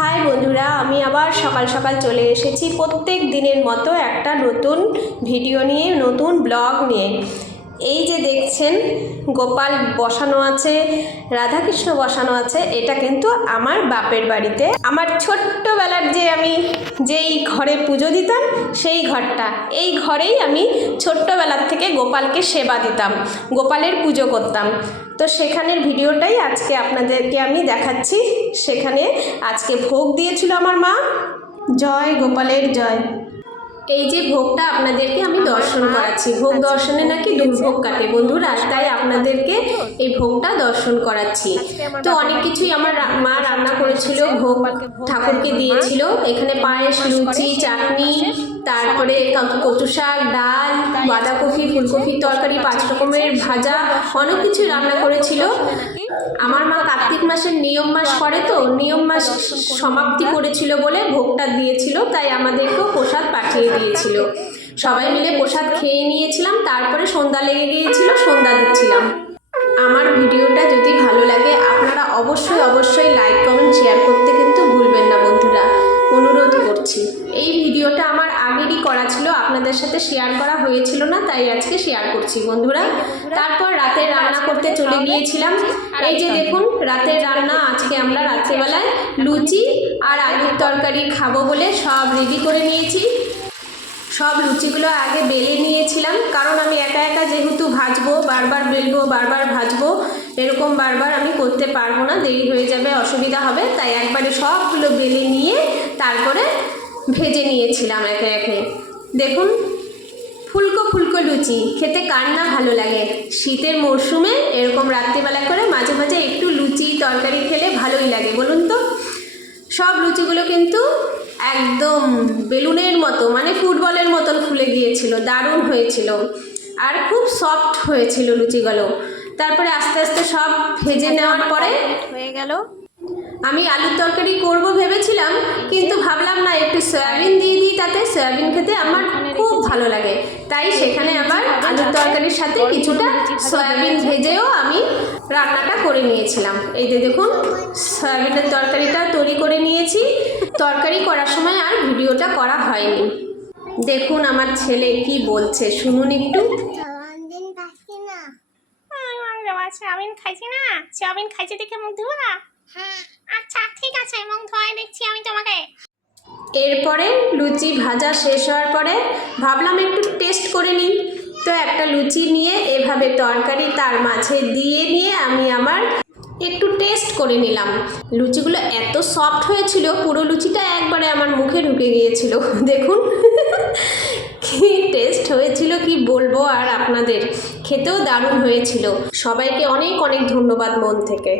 High বন্ধুরা, আমি আবার সকাল সকাল চলে এসেছি প্রত্যেক দিনের মতো একটা নতুন ভিডিও নিয়ে, নতুন ব্লগ নিয়ে। এই যে দেখছেন গোপাল বসানো আছে, রাধাকৃষ্ণ বসানো আছে, এটা কিন্তু আমার বাপের বাড়িতে। আমার ছোট্টবেলার আমি যেই ঘরে পুজো দিতাম সেই ঘরটা, এই ঘরেই আমি ছোট্টবেলার থেকে গোপালকে সেবা দিতাম, গোপালের পুজো করতাম। তো সেখানের ভিডিওটাই আজকে আপনাদেরকে আমি দেখাচ্ছি। সেখানে আজকে ভোগ দিয়েছিল আমার মা। জয় গোপালের জয়। এই যে ভোগটা আপনাদেরকে আমি দর্শন করাচ্ছি, ভোগ দর্শনে নাকি দুর্ভোগ কাটে বন্ধুরা, তাই আপনাদেরকে এই ভোগটা দর্শন করাচ্ছি। তো অনেক কিছুই আমার মা রান্না করেছিল, ভোগ ঠাকুরকে দিয়েছিল। এখানে পায়েস, লুচি, চাটনি, তারপরে কচু শাক, ডাল, বাঁধাকপি, ফুলকপির তরকারি, 5 রকমের ভাজা, অনেক কিছু রান্না করেছিল। আমার মা কার্তিক মাসের নিয়ম মাস করে, তো নিয়ম মাস সমাপ্তি করেছিল বলে ভোগটা দিয়েছিল, তাই আমাদেরকেও প্রসাদ পাঠিয়ে দিয়েছিল। সবাই মিলে প্রসাদ খেয়ে নিয়েছিলাম, তারপরে সন্ধ্যা লেগে গিয়েছিল, সন্ধ্যা দিচ্ছিলাম। আমার ভিডিওটা যদি ভালো লাগে আপনারা অবশ্যই লাইক, কমেন্ট, শেয়ার করতে কিন্তু ভুলবেন না বন্ধুরা, অনুরোধ করছি। এই ভিডিওটা আমার আগেরই করা ছিল, আপনাদের সাথে শেয়ার করা হয়েছিল না, তাই আজকে শেয়ার করছি বন্ধুরা। তারপর রাতে রান্না করতে চলে গিয়েছিলাম। এই যে দেখুন রাতের রান্না, আজকে আমরা রাত্রেবেলায় লুচি আর আলুর তরকারি খাবো বলে সব রেডি করে নিয়েছি। সব লুচিগুলো আগে বেলে নিয়েছিলাম, কারণ আমি একা একা যেহেতু ভাজবো, বারবার বেলবো, বারবার ভাজবো, এরকম বারবার আমি করতে পারবো না, দেরি হয়ে যাবে, অসুবিধা হবে, তাই একবারে সবগুলো বেলে নিয়ে তারপরে ভেজে নিয়েছিলাম একে একে। দেখুন ফুলকো ফুলকো লুচি খেতে কার না ভালো লাগে। শীতের মরশুমে এরকম রাত্রিবেলা করে মাঝে মাঝে একটু লুচি তরকারি খেলে ভালোই লাগে, বলুন তো। সব লুচিগুলো কিন্তু একদম বেলুনের মতো, মানে ফুটবলের মতন ফুলে গিয়েছিল, দারুণ হয়েছিল আর খুব সফট হয়েছিল লুচিগুলো। তারপরে আস্তে আস্তে সব ভেজে নেওয়ার পরে হয়ে গেল। আমি আলুর তরকারি করব ভেবেছিলাম, কিন্তু ভাবলাম না, একটু সয়াবিন দিয়ে দিই, তাতে সয়াবিন খেতে আমার খুব ভালো লাগে, তাই সেখানে আবার আলুর তরকারির সাথে কিছুটা সয়াবিন ভেজেও আমি রান্নাটা করে নিয়েছিলাম। এই যে দেখুন সয়াবিনের তরকারিটা তৈরি করে নিয়েছি। তরকারি করার সময় আর ভিডিওটা করা হয়নি। দেখুন আমার ছেলে কি বলছে, শুনুন একটু। চাউমিন খাইছি না, চাউমিন খাইছি দেখে মুখ ধোয়া। হ্যাঁ আচ্ছা ঠিক আছে, মুখ ধোয়াই দিচ্ছি আমি তোমাকে। এরপরে লুচি ভাজা শেষ হওয়ার পরে ভাবলাম একটু টেস্ট করে নিই, তো একটা লুচি নিয়ে এভাবে তরকারি তার মাঝে দিয়ে নিয়ে আমি আমার একটু টেস্ট করে নিলাম। লুচিগুলো এত সফট হয়েছিল, পুরো লুচিটা একবারে আমার মুখে ঢুকে গিয়েছিল। দেখুন কি টেস্ট হয়েছিল কি বলবো, আর আপনাদের খেতেও দারুণ হয়েছিল। সবাইকে অনেক অনেক ধন্যবাদ মন থেকে।